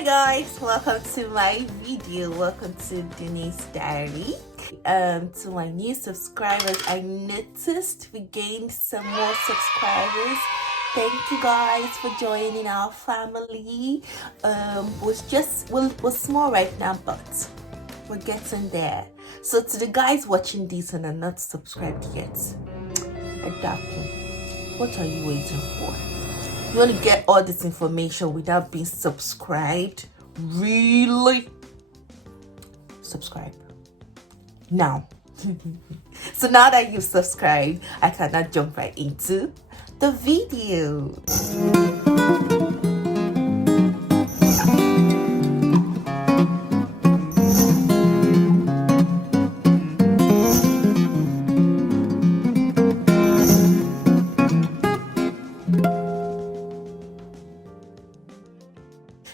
Hi guys, welcome to my video. Welcome to Dunnee'S diary. To my new subscribers, I noticed we gained some more subscribers. Thank you guys for joining our family. We're small right now, but we're getting there. So to the guys watching this and are not subscribed yet, what are you waiting for? You want to get all this information without being subscribed? Really? Subscribe now. So now that you've subscribed, I can now jump right into the video.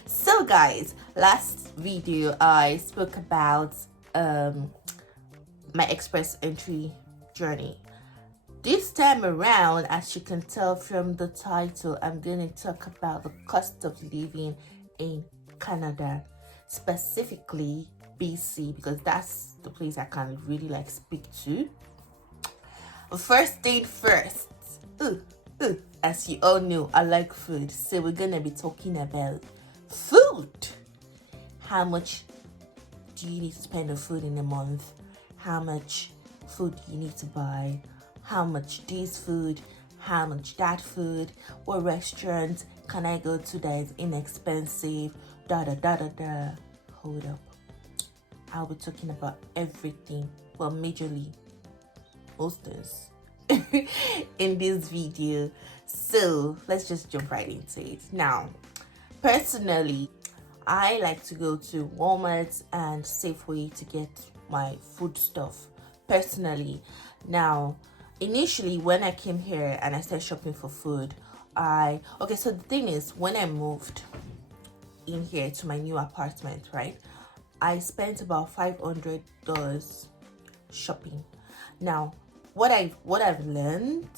So guys, last video I spoke about my express entry journey. This time around, as you can tell from the title, I'm going to talk about the cost of living in Canada, specifically BC, because that's the place I can really speak to. First thing first, as you all know, I like food, so we're gonna be talking about food. How much do you need to spend on food in a month? How much food you need to buy? How much this food? How much that food? What restaurant can I go to that is inexpensive? Hold up. I'll be talking about everything. Well, majorly most things in this video. So let's just jump right into it. Now, personally, I like to go to Walmart and Safeway to get my food stuff. Personally, now, initially when I came here and I started shopping for food, so the thing is, when I moved in here to my new apartment, right, I spent about $500 shopping. Now, what I've learned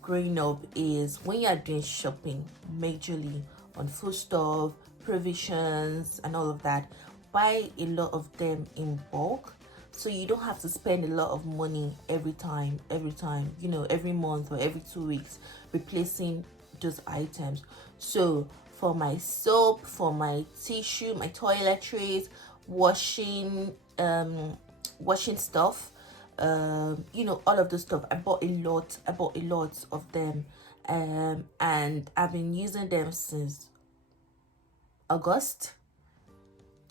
growing up is when you are doing shopping majorly on food stuff, provisions and all of that, buy a lot of them in bulk, so you don't have to spend a lot of money every time, every month or every 2 weeks replacing those items. So for my soap, for my tissue, my toiletries, washing stuff, all of the stuff, I bought a lot of them, and I've been using them since August.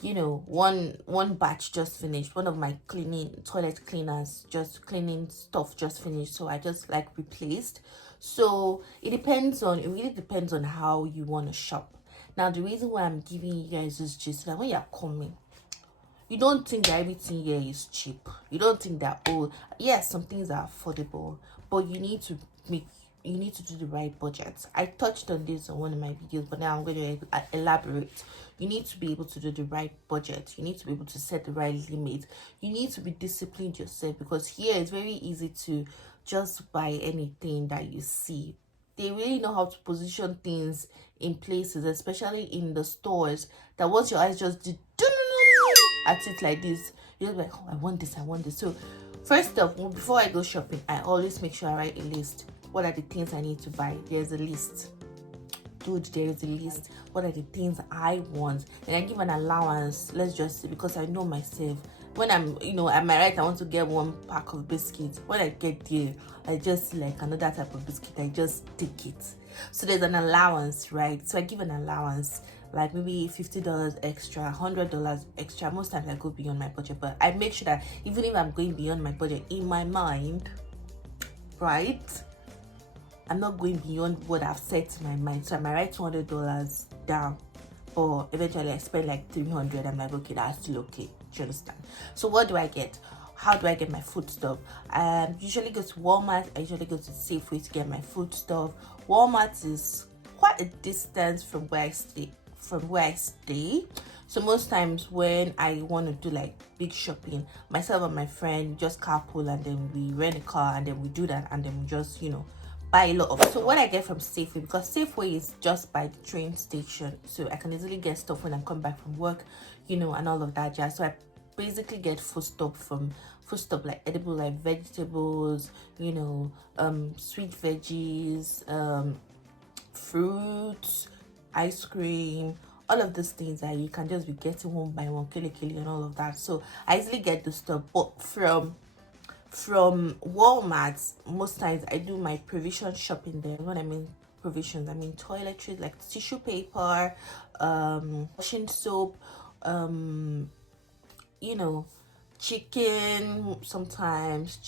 One batch just finished. One of my toilet cleaners cleaning stuff just finished, so I just replaced. So it really depends on how you want to shop. Now, the reason why I'm giving you guys this gist, that when you're coming, you don't think that everything here is cheap. You don't think that, yes, some things are affordable, but you need to do the right budget. I touched on this on one of my videos, but now I'm going to elaborate. You need to be able to do the right budget. You need to be able to set the right limit. You need to be disciplined yourself, because here it's very easy to just buy anything that you see. They really know how to position things in places, especially in the stores, that once your eyes just did at it like this, you're like, I want this. So first off, before I go shopping, I always make sure I write a list. What are the things I need to buy? There's a list. Dude, there is a list. What are the things I want? And I give an allowance, let's just say, because I know myself. When I'm, at my right, I want to get one pack of biscuits. When I get there, I just another type of biscuit. I just take it. So there's an allowance, right? So I give an allowance, maybe $50 extra, $100 extra. Most times I go beyond my budget, but I make sure that even if I'm going beyond my budget, in my mind, right, I'm not going beyond what I've set in my mind. So I might write $200 down, or eventually I spend $300. I'm like, okay, that's still okay. Do you understand? So what do I get? How do I get my food stuff? I usually go to Walmart. I usually go to Safeway to get my food stuff. Walmart is quite a distance from where I stay. So most times when I want to do big shopping, myself and my friend just carpool, and then we rent a car, and then we do that, and then we just buy a lot of. So what I get from Safeway, because Safeway is just by the train station, so I can easily get stuff when I'm coming back from work, and all of that jazz. So I basically get food stuff like edible, like vegetables, sweet veggies, fruits, ice cream, all of these things that you can just be getting one by one, kili and all of that. So I easily get the stuff, but from Walmart, most times I do my provision shopping there. When I mean provisions, I mean toiletries like tissue paper, washing soap, chicken sometimes,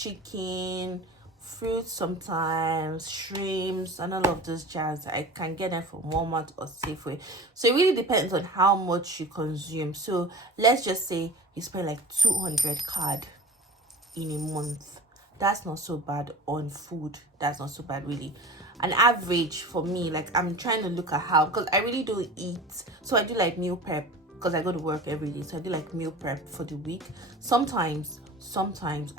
fruits sometimes, shrimps, and all of those jazz. I can get them from Walmart or Safeway. So it really depends on how much you consume. So let's just say you spend like 200 card in a month. That's not so bad on food. That's not so bad, really. An average for me, like I'm trying to look at how, because I really don't eat, so I do like meal prep because I go to work every day, so I do like meal prep for the week. Sometimes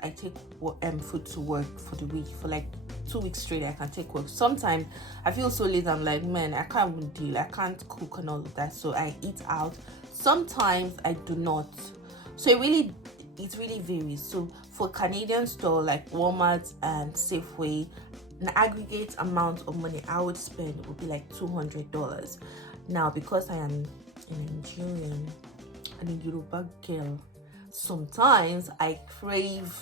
I take food to work for the week. For like 2 weeks straight I can take work. Sometimes I feel so late, I'm like, man, I can't even deal, I can't cook and all of that, so I eat out. Sometimes I do not. So it really varies. So for Canadian store like Walmart and Safeway, an aggregate amount of money I would spend would be like $200. Now, because I am a Nigerian and a Yoruba girl, sometimes I crave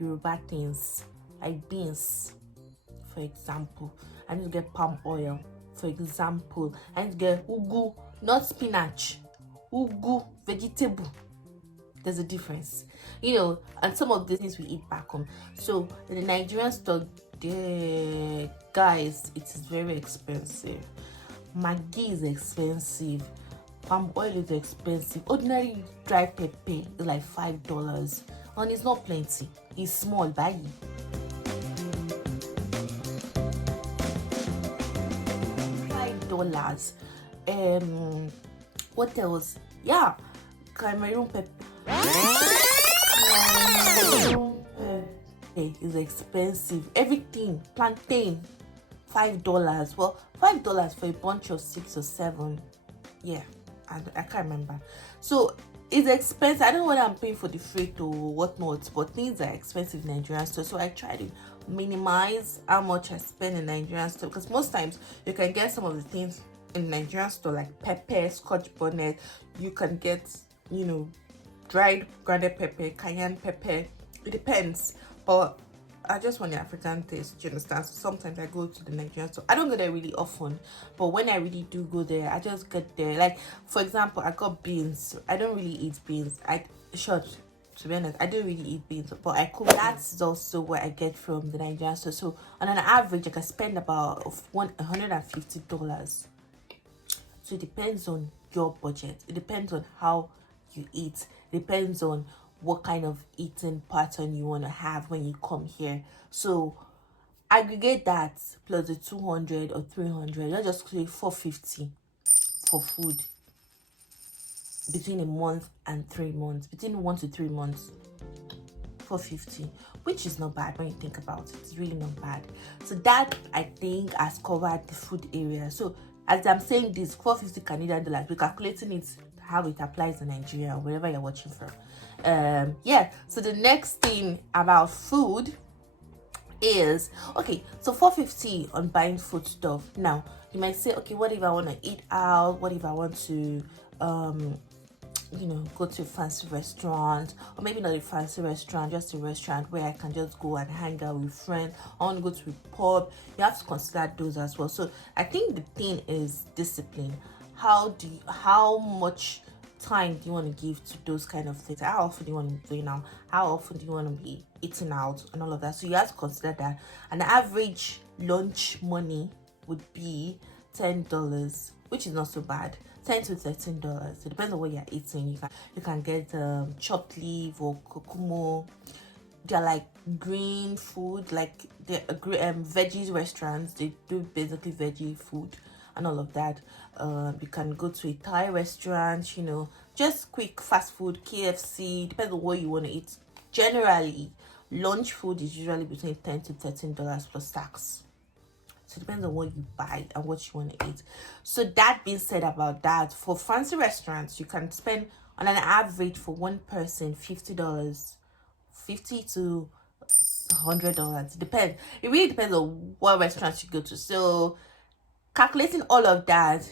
Yoruba things like beans, for example. I need to get palm oil, for example. I need to get ugu, not spinach, ugu, vegetable. There's a difference, and some of the things we eat back home. So in the Nigerian store, guys, it is very expensive. Maggi is expensive, palm oil is expensive, ordinary dry pepper is like $5, and it's not plenty, it's small, buy $5. What else? Yeah, Cameroon pepper is expensive. Everything, plantain, $5. Well, $5 for a bunch of 6 or 7. Yeah, I can't remember. So it's expensive. I don't know what I'm paying for the freight or whatnot, but things are expensive in Nigerian store. So I try to minimize how much I spend in Nigerian store, because most times you can get some of the things in Nigerian store like pepper, scotch bonnet. You can get dried grounded pepper, cayenne pepper. It depends, but I just want the African taste. Do you understand? So sometimes I go to the Nigerian store. I don't go there really often, but when I really do go there, I just get there. Like, for example, I got beans. I don't really eat beans. To be honest, I don't really eat beans, but I cook. That's also what I get from the Nigerian store. So on an average, I can spend about $150. So it depends on your budget. It depends on how you eat. It depends on what kind of eating pattern you want to have when you come here. So aggregate that plus the 200 or 300, you're just clear $450 for food between a month and 3 months, between 1 to 3 months. $450, which is not bad when you think about it. It's really not bad. So that, I think, has covered the food area. So as I'm saying this, $450 Canadian dollars, we're calculating it how it applies in Nigeria or wherever you're watching from. So the next thing about food is, okay, so $450 on buying food stuff. Now you might say, okay, what if I want to eat out? What if I want to go to a fancy restaurant, or maybe not a fancy restaurant, just a restaurant where I can just go and hang out with friends? I want to go to a pub. You have to consider those as well. So I think the thing is discipline. How much time do you want to give to those kind of things? How often do you want to be going out? How often do you want to be eating out and all of that? So you have to consider that. An average lunch money would be $10, which is not so bad. $10 to $13. It depends on what you're eating. You can get chopped leaf or kokumo. They're like green food, like they're veggie restaurants. They do basically veggie food and all of that. You can go to a Thai restaurant, just quick fast food, KFC, depends on what you want to eat. Generally, Lunch food is usually between $10 to $13 plus tax. So it depends on what you buy and what you want to eat. So that being said about that, for fancy restaurants, you can spend on an average for one person $50, $50 to $100. Depends. It really depends on what restaurant you go to. So calculating all of that,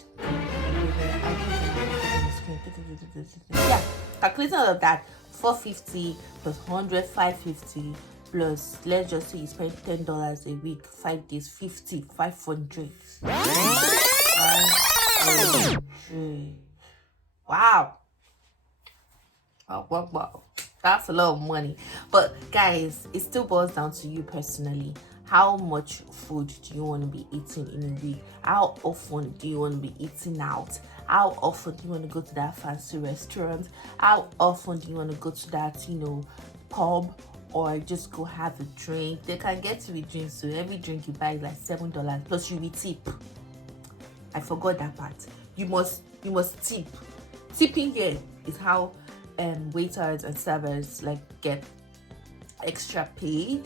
yeah, calculating all of that, 450 plus 100, 550 plus, let's just say you spend $10 a week, 5 days, 50, 500. 500. Wow. Wow. That's a lot of money. But guys, it still boils down to you personally. How much food do you want to be eating in a week? How often do you want to be eating out? How often do you want to go to that fancy restaurant? How often do you want to go to that, pub, or just go have a drink? They can get you with drinks, so every drink you buy is like $7 plus you will tip. I forgot that part. You must tip. Tipping here is how waiters and servers like get extra pay.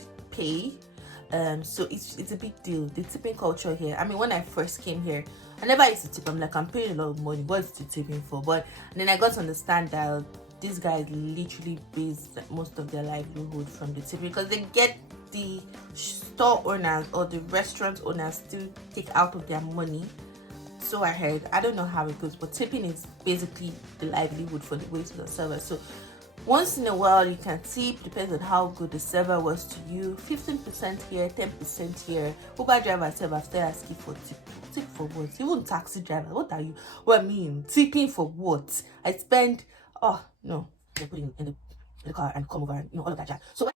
So it's a big deal, the tipping culture here. I mean, when I first came here, I never used to tip. I'm like, I'm paying a lot of money, what's the tipping for? But then I got to understand that these guys literally base most of their livelihood from the tipping, because they get the store owners or the restaurant owners to take out of their money. So I heard, I don't know how it goes, but tipping is basically the livelihood for the waiters and servers. So once in a while you can tip, depends on how good the server was to you. 15% here, 10% here. Uber driver said after asking for tip. Tip for what? Even taxi driver, what are you? What I mean, tipping for what? I spend, oh no, they put in the car and come over and all of that. So